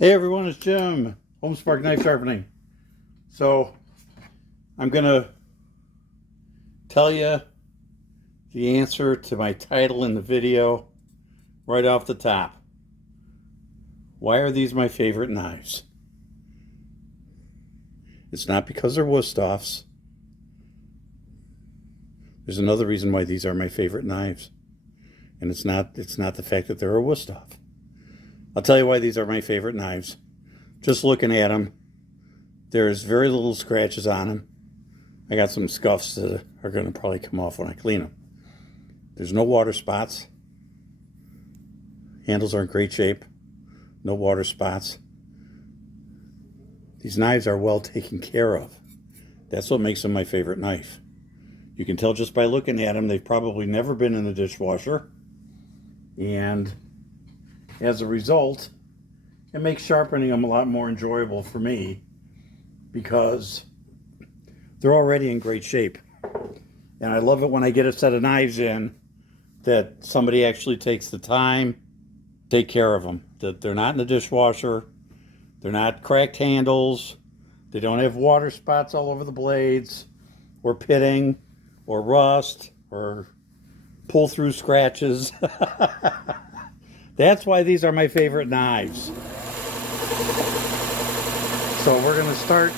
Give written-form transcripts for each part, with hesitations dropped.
Hey everyone, it's Jim, Home Spark Knife Sharpening. So I'm gonna tell you the answer to my title in the video right off the top. Why are these my favorite knives? It's not because they're Wusthofs. There's another reason why these are my favorite knives, and it's not the fact that they're a Wusthof. I'll tell you why these are my favorite knives. Just looking at them, there's very little scratches on them. I got some scuffs that are going to probably come off when I clean them. There's no water spots. Handles are in great shape. No water spots. These knives are well taken care of. That's what makes them my favorite knife. You can tell just by looking at them, they've probably never been in the dishwasher. And as a result, it makes sharpening them a lot more enjoyable for me because they're already in great shape. And I love it when I get a set of knives in that somebody actually takes the time to take care of them. That they're not in the dishwasher, they're not cracked handles, they don't have water spots all over the blades, or pitting, or rust, or pull-through scratches. That's why these are my favorite knives. So we're going to start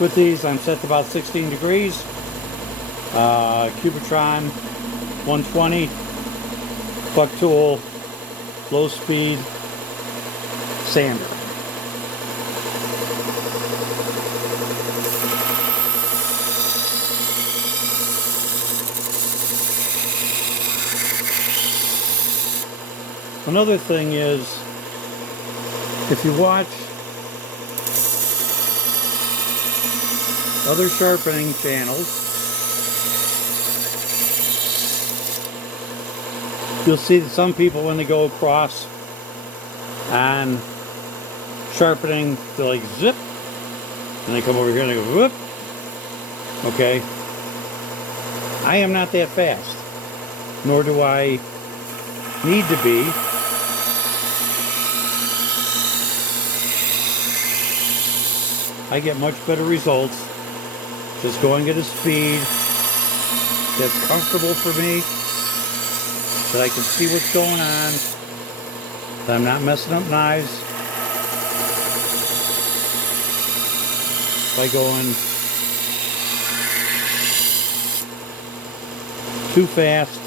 with these. I'm set to about 16 degrees. Cubitron 120, Bucktool Low Speed Sander. Another thing is, if you watch other sharpening channels, you'll see that some people, when they go across on sharpening, they're like zip, and they come over here and they go whoop. Okay, I am not that fast, nor do I need to be. I get much better results just going at a speed that's comfortable for me, that I can see what's going on, that I'm not messing up knives by going too fast.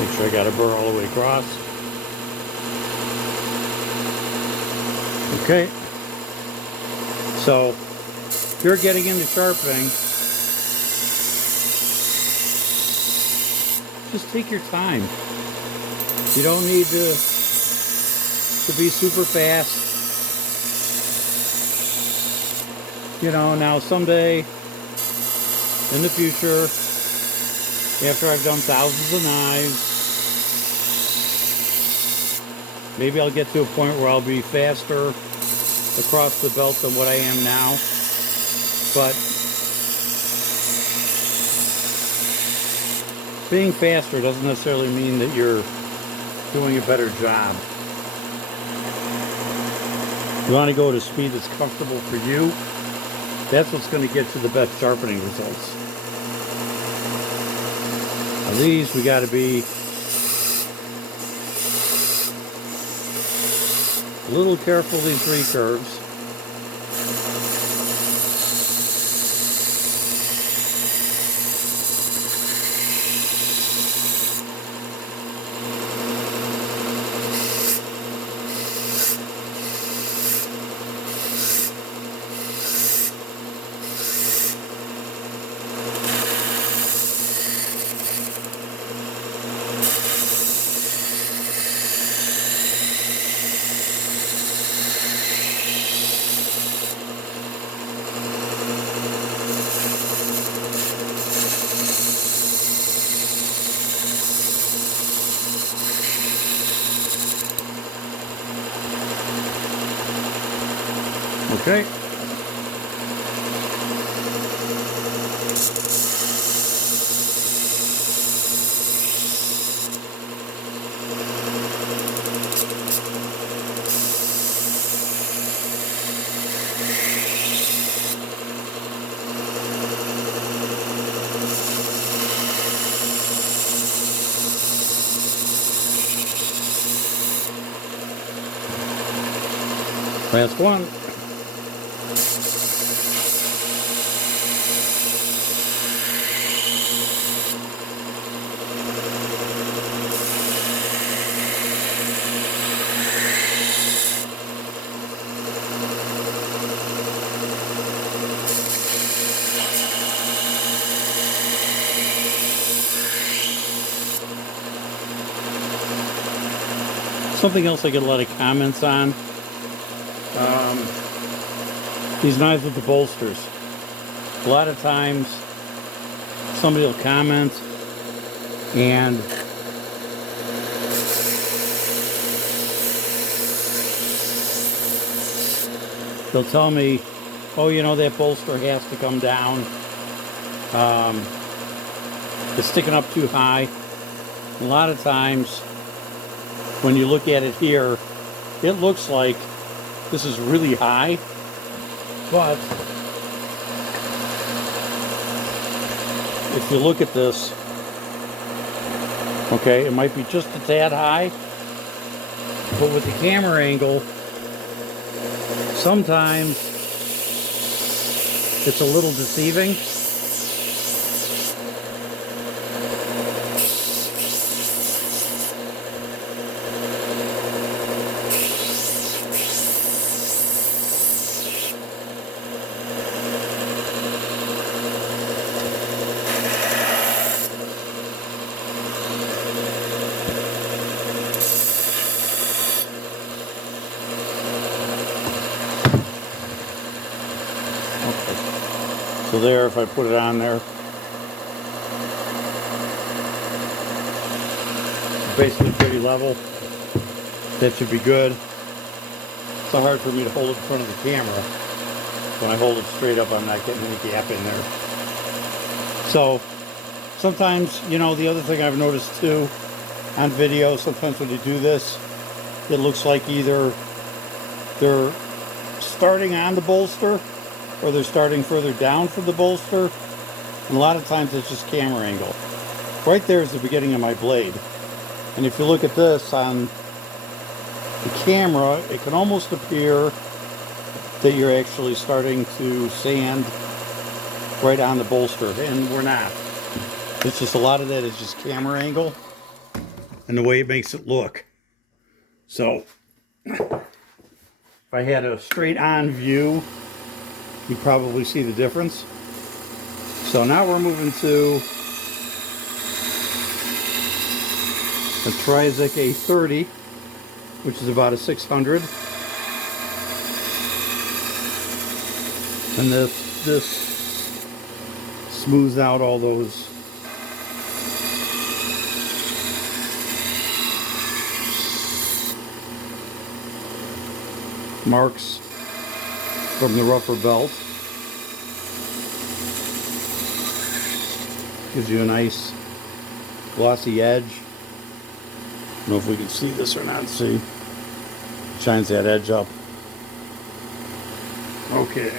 Make sure I got a burr all the way across. Okay, so if you're getting into sharpening, just take your time. You don't need to be super fast. You know, now someday in the future, after I've done thousands of knives, maybe I'll get to a point where I'll be faster across the belt than what I am now. But being faster doesn't necessarily mean that you're doing a better job. You want to go at a speed that's comfortable for you. That's what's going to get you the best sharpening results. Now these, we got to be a little careful, these recurves. Okay. Last one. Something else I get a lot of comments on, these knives with the bolsters. A lot of times somebody will comment and they'll tell me, oh, you know, that bolster has to come down. It's sticking up too high. A lot of times when you look at it here, it looks like this is really high, but if you look at this, okay, it might be just a tad high, but with the camera angle, sometimes it's a little deceiving. So there, if I put it on there, basically pretty level. That should be good. It's so hard for me to hold it in front of the camera. When I hold it straight up, I'm not getting any gap in there. So sometimes, you know, the other thing I've noticed too on video, sometimes when you do this, it looks like either they're starting on the bolster or they're starting further down from the bolster, and a lot of times it's just camera angle. Right there is the beginning of my blade, and if you look at this on the camera, it can almost appear that you're actually starting to sand right on the bolster, and we're not. It's just a lot of that is just camera angle and the way it makes it look. So if I had a straight on view, you probably see the difference. So now we're moving to a Trizact A30, which is about a 600. And this smooths out all those marks from the rougher belt. Gives you a nice glossy edge. I don't know if we can see this or not. See, shines that edge up. Okay.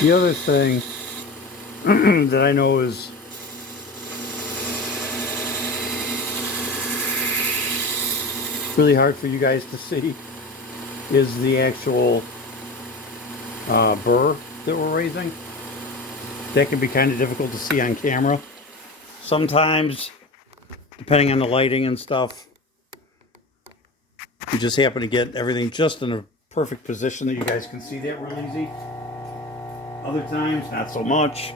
The other thing that I know is really hard for you guys to see is the actual burr that we're raising. That can be kind of difficult to see on camera. Sometimes, depending on the lighting and stuff, you just happen to get everything just in a perfect position that you guys can see that real easy. Other times, not so much.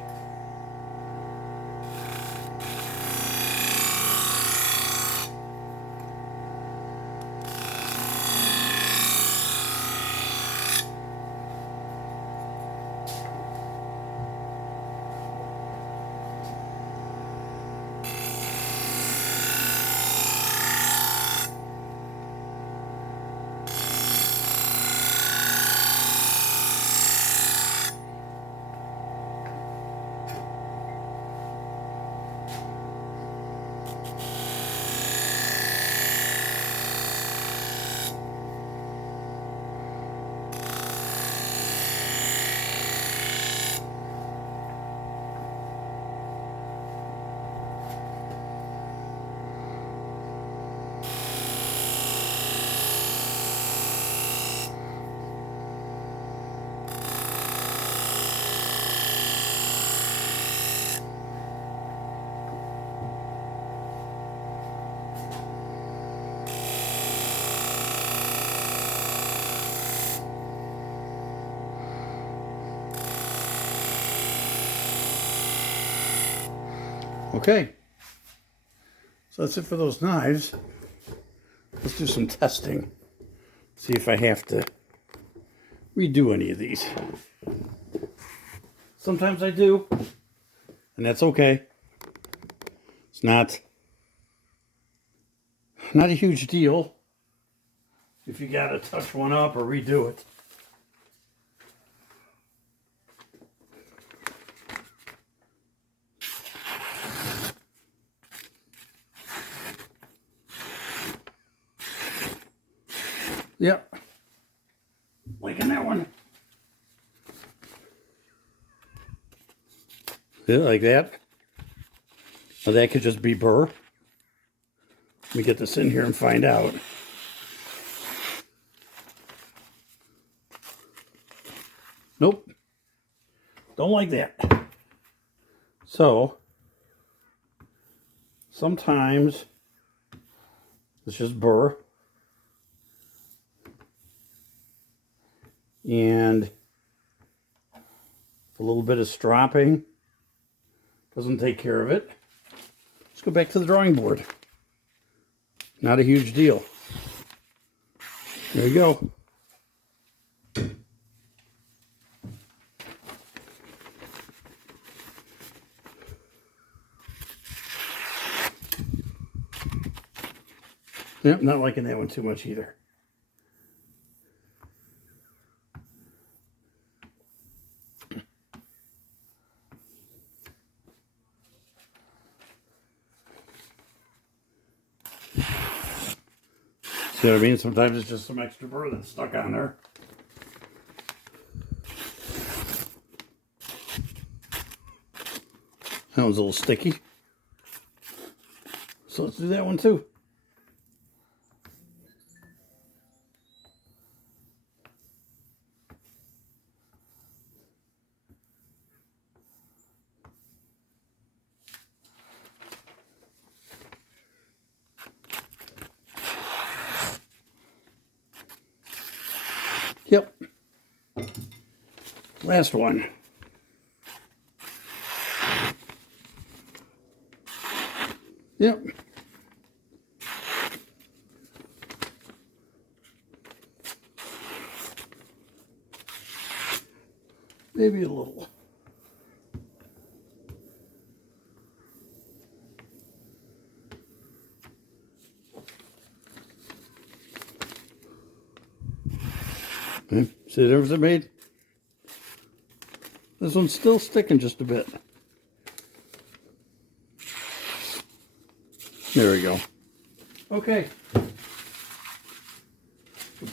Okay, so that's it for those knives. Let's do some testing. See if I have to redo any of these. Sometimes I do, and that's okay. It's not a huge deal if you gotta touch one up or redo it. Yep. Liking that one. Yeah, like that. Now that could just be burr. Let me get this in here and find out. Nope. Don't like that. So, sometimes it's just burr. And a little bit of stropping doesn't take care of it. Let's go back to the drawing board. Not a huge deal. There you go. Yep, not liking that one too much either. See what I mean? Sometimes it's just some extra burr that's stuck on there. That one's a little sticky. So let's do that one too. Yep. Last one. Yep. Maybe a little. Okay. See the difference it made? This one's still sticking just a bit. There we go. Okay. In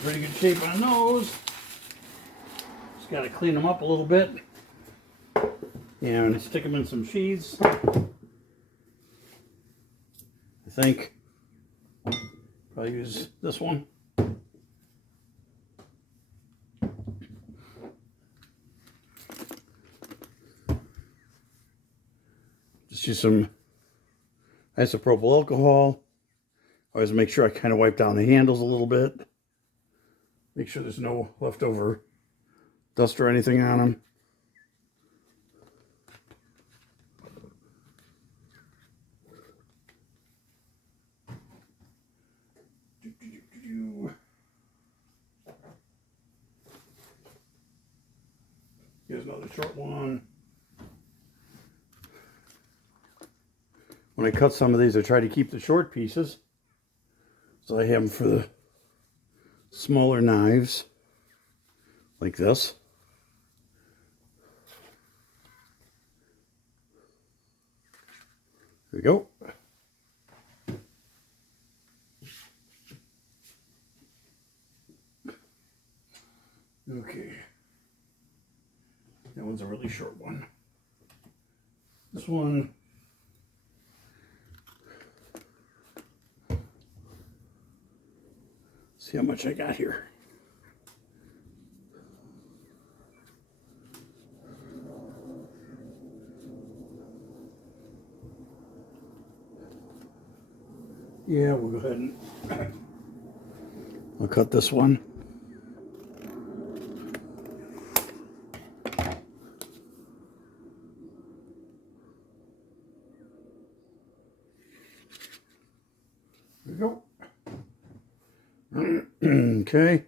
pretty good shape on those. Just got to clean them up a little bit. and stick them in some sheaths. I think probably use this one. Just use some isopropyl alcohol. Always make sure I kind of wipe down the handles a little bit. Make sure there's no leftover dust or anything on them. Here's another short one. When I cut some of these, I try to keep the short pieces, so I have them for the smaller knives, like this. There we go. Okay. That one's a really short one. This one, see how much I got here. Yeah, we'll go ahead and I'll cut this one. There we go. Okay.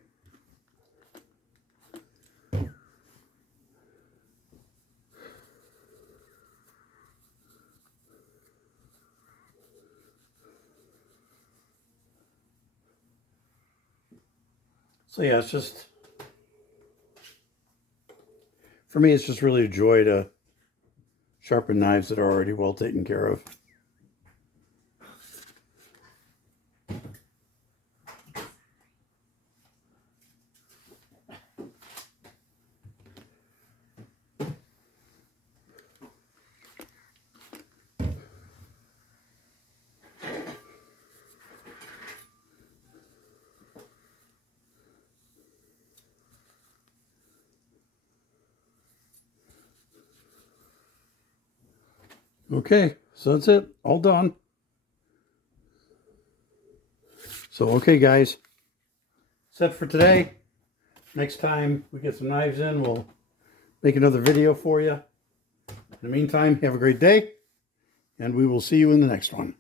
So yeah, it's just, for me, it's just really a joy to sharpen knives that are already well taken care of. Okay, so that's it, all done. So, okay guys, that's it for today. Next time we get some knives in, we'll make another video for you. In the meantime, have a great day, and we will see you in the next one.